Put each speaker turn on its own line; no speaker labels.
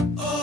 Oh.